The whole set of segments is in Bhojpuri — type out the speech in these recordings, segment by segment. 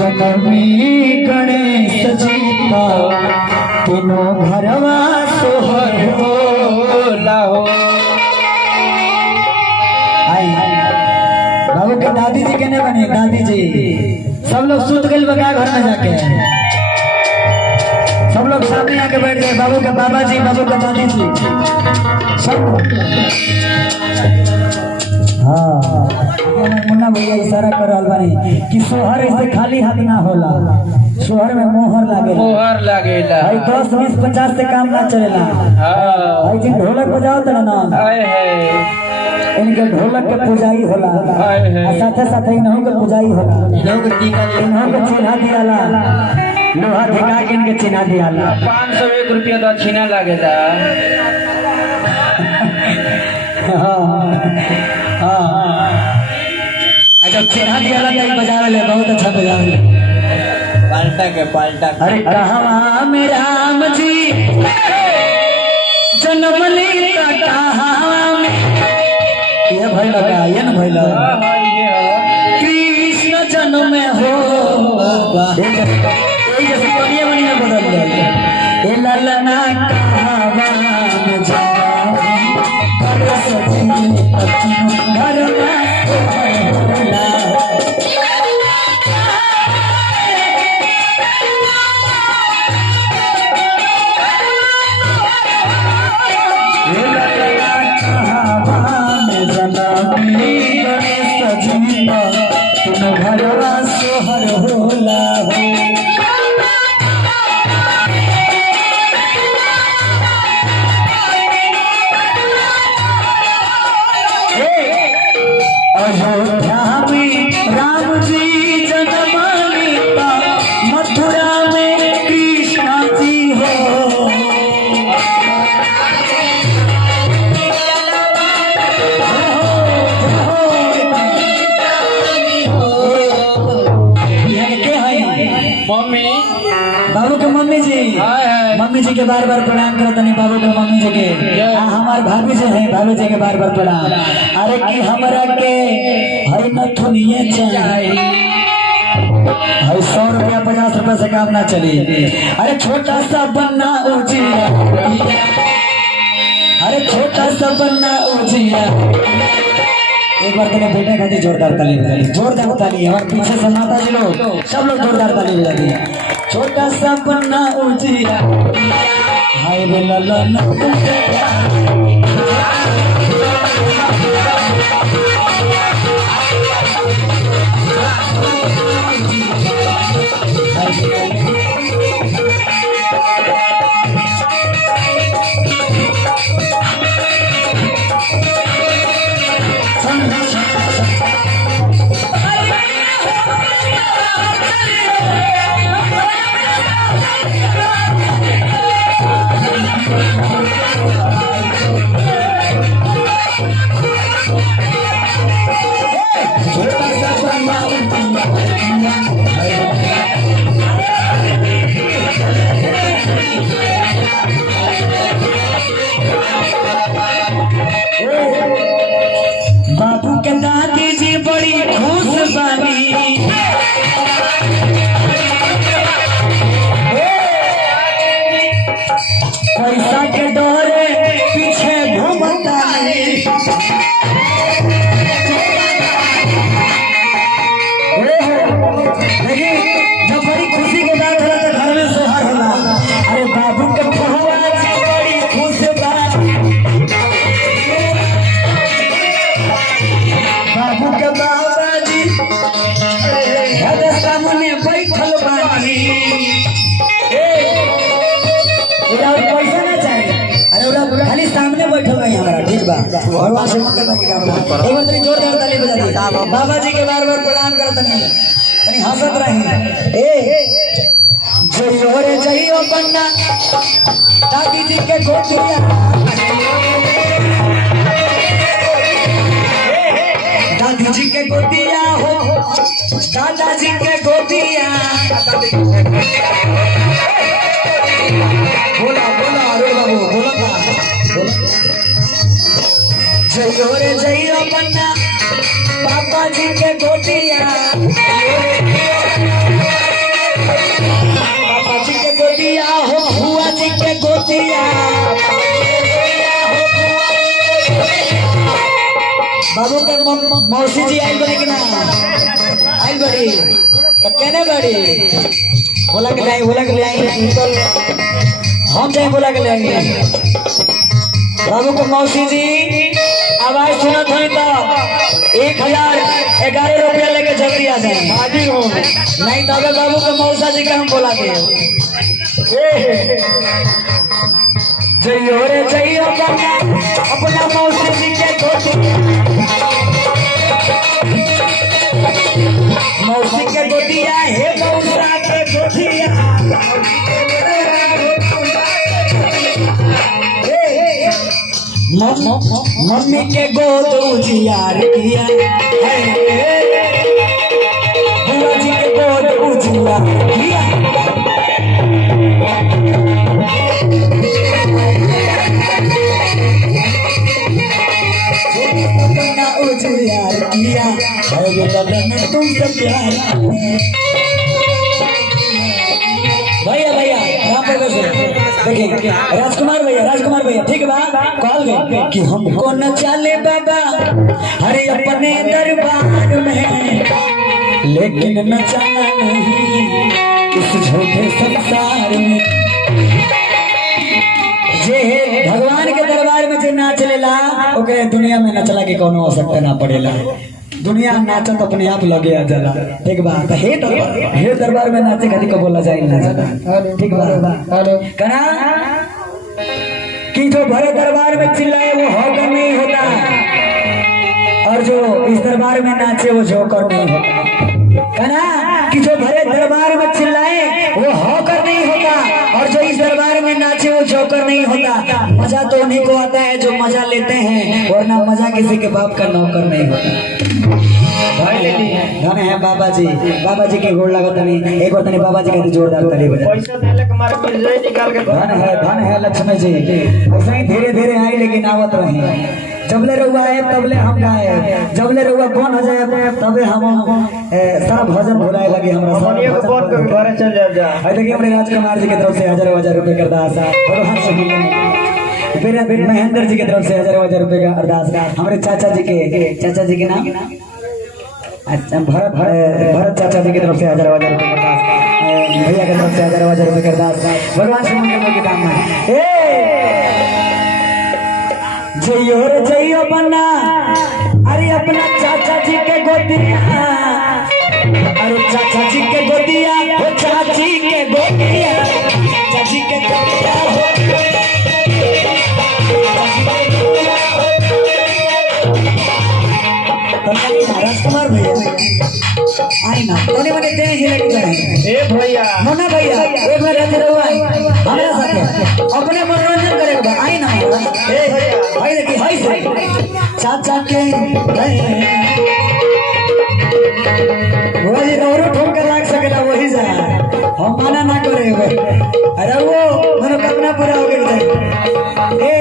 जनमी गणेश जी का तीनों घरवा सोहर होला हो। बाबू के दादी जी केने बने? दादी जी सब लोग सुत गए बगा घर में जाके, सब लोग सामने आके बैठ गए। बाबू के बाबा जी, बाबू के दादी जी सब। हाँ मुन्ना भैया इशारा कर रहा बानी कि सोहर ऐसे खाली हाथ ना होला, सोहर में मोहर लागेला। मोहर लागेला। भाई 10 20 50 से काम ना चलेला। भाई जी ढोलक बजाओ तो ना, हाय हाय इनके ढोलक के पुजाई होला, साथे साथे इन्हों के पुजाई होला। इन्हों के चिन्हा दियाला, लोहा ठेका के इनके चिन्हा दियाला। 501 रुपया दक्षिणा लागेला। जब चिन्हा दियाला तो बजा ले, बहुत अच्छा बजा ले। पाल्टा के पाल्टा। अरे कहाँ में राम जी जन्म ली कहाँ में, ये भइल का ये न भइल कृष्ण जन्म में हो। ये जैसे कोनिया बनी में बदल गया। ए ललना कहाँ में जाऊं कर सजी घर में घरवा सोहर होला हो। अयोध्या में राम जी जन्म लिया, मथुरा में कृष्ण जी हो। मम्मी बाबू के मम्मी जी, मम्मी जी के बार बार प्रणाम करो तनी। बाबू के मम्मी जी के हमारे भाभी जी है, भाभी जी के बार बार प्रणाम। अरे कि हमरा के हई नथुनिए चाहिए, हई 100 रुपया 50 रुपया से काम ना चली। अरे छोटा सा बनना उजिया, अरे छोटा सा बनना उजिया। एक बार तेरे बेटे खाती जोरदार ताली बजाई, जोरदार ताली। हमारे पीछे से माता जी लोग सब लोग जोरदार ताली बजाती है। छोटा सा पन्ना उजिया हाय रे ललन बाबू के दादी जी बड़ी खुश बानी, पैसा के डोरे पीछे घूमता देखिए जब बड़ी खुशी के बात होला तो घर में सोहर होला। अरे बाबू के बहुआ बड़ी खुश बानी, बाबू के बाबा जी अरे सामने बैठल बानी। पैसा ना चाहिए, अरे खाली सामने बैठल बानी हमारा, ठीक बा। भगवान से मंगल बाकी काम एक बार तनी जोरदार ताली बजा दी। बाबा जी के बार बार प्रणाम करत तनी, तनी हंसत रही। जइयो रे जइयो बन्ना दादी जी के गोटिया, दादी जी के गोटिया हो, दादाजी के गोटिया। बोला बोला अरे बाबू बोला था। जइयो रे जइयो बन्ना पापा जी के गोटिया। बाबू के मौसी जी आई बड़ी कि ना आई बड़ी तो कहने बड़ी बोला के ले आई हम जाए बोला के ले आएंगे बाबू के मौसी जी आवाज सुनत है तो 1011 रुपया लेके जल्दी आ जाए हाजिर हो नहीं तो अगर बाबू के मौसा जी के हम बोला के जइयो रे जइयो अपना मौसी जी के गोदी मौसी के गोदिया हे मौसा के गोदिया मम्मी के गोद उजियार किया बुआ जी के गोद उजियार किया उजियार किया में तुमसे प्यार भैया राम प्रवेश देखिए राजकुमार भैया ठीक बा कॉल गए कि हमको न चले बाबा हरे अपने दरबार में लेकिन न चला नहीं इस झूठे संसार में जे भगवान के दरबार में जे नाच लेला ओके दुनिया में नचला के कोनो आवश्यकता ना पड़ेला दुनिया नाचत अपने आप लगे आ जाला ठीक बा तो हे दरबार में नाचे खातिर को बोला जाए ना ठीक बा कना कि जो भरे दरबार में चिल्लाए वो होकर नहीं होता और जो इस दरबार में नाचे वो जोकर नहीं होता कना कि जो भरे दरबार में चिल्लाए वो होकर नहीं होता और जो इस दरबार में नाचे वो जोकर नहीं होता मजा तो उन्हीं को आता है जो मजा लेते हैं वरना मजा किसी के बाप का नौकर नहीं होता धन है बाबा जी के गोड़ लगा तनी एक बार तनी बाबा जी के जोरदार ताली बजा पैसा देले के मारे बिजली निकाल के धन है लक्ष्मी जी ऐसे ही धीरे धीरे आई लेकिन आवत रही जबले रहुआ है तबले हम गाए जबले रहुआ कौन हो जाए तबे हम सारा भजन भुलाए लगे हमरा हमनी को बोल के घरे चल जा है देखिए हमरे राजकुमार जी की तरफ से हजार रुपए का अरदास और हम सब फिर महेंद्र जी की तरफ से हजार रुपए का अरदास हमारे चाचा जी के नाम अच्छा भरत चाचा जी की तरफ से हजार रुपए का अरदास भैया की तरफ से हजार रुपए का अरदास भगवान से मंगल की कामना जइयो रे जइयो बन्ना अरे अपना चाचा जी के गोदिया अरे चाचा जी के गोदिया हो चाची के गोदिया चाची के गोदिया हो राजकुमार भैया आई ना तोने मने तेरे ही लेके जाए ए भैया मोना भैया एक बार रहते रहो हमारे साथ अपने मनोरंजन करेगा आई ना ए भैया भाई देखिए हाय से चाचा के वो जी रोरो ठोक कर लाग सकेला वही जा हम माना ना करे अरे वो मनोकामना पूरा हो गई ए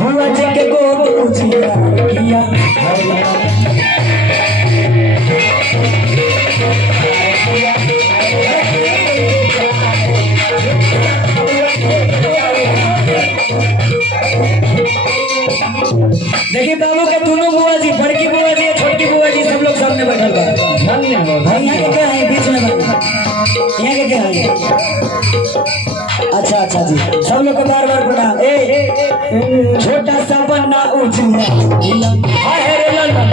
भुआ जी के गोद उजिया किया देखिए बाबू के दोनों बुआ जी बड़की बुआ जी छोटी बुआ जी सब लोग सामने बैठल बा भाई यहाँ के क्या है बीच में यहाँ के क्या है अच्छा जी सब लोग को बार प्रणाम ए छोटा सा बन्ना उजिया हाय रे लल्ला